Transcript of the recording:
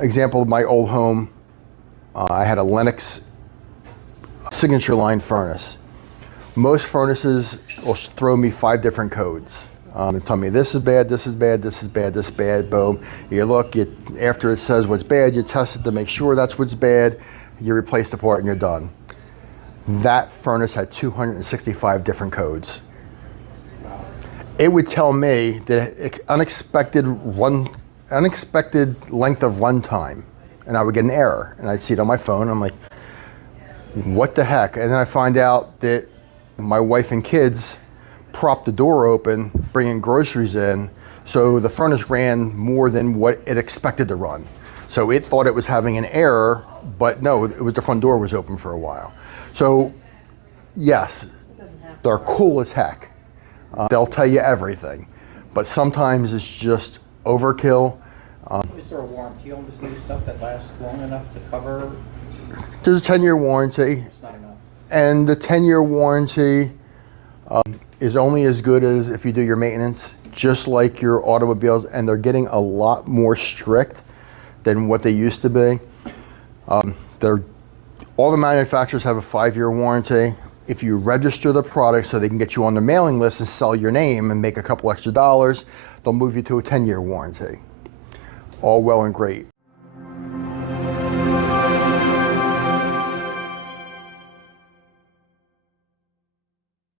Example of my old home, I had a Lennox signature line furnace. Most furnaces will throw me 5 different codes. And tell me this is bad, this is bad, this is bad, this is bad, boom. You look, after it says what's bad, you test it to make sure that's what's bad, you replace the part and you're done. That furnace had 265 different codes. It would tell me that unexpected length of run time, and I would get an error, and I'd see it on my phone. I'm like, what the heck? And then I find out that my wife and kids propped the door open, bringing groceries in, so the furnace ran more than what it expected to run. So it thought it was having an error, but no, it was the front door was open for a while. So yes, they're cool as heck. They'll tell you everything, but sometimes it's just overkill. Is there a warranty on this new stuff that lasts long enough to cover? There's a 10-year warranty. It's not enough. And the 10-year warranty is only as good as if you do your maintenance, just like your automobiles, and they're getting a lot more strict than what they used to be. All the manufacturers have a 5-year warranty. If you register the product so they can get you on the mailing list and sell your name and make a couple extra dollars, they'll move you to a 10-year warranty. All well and great.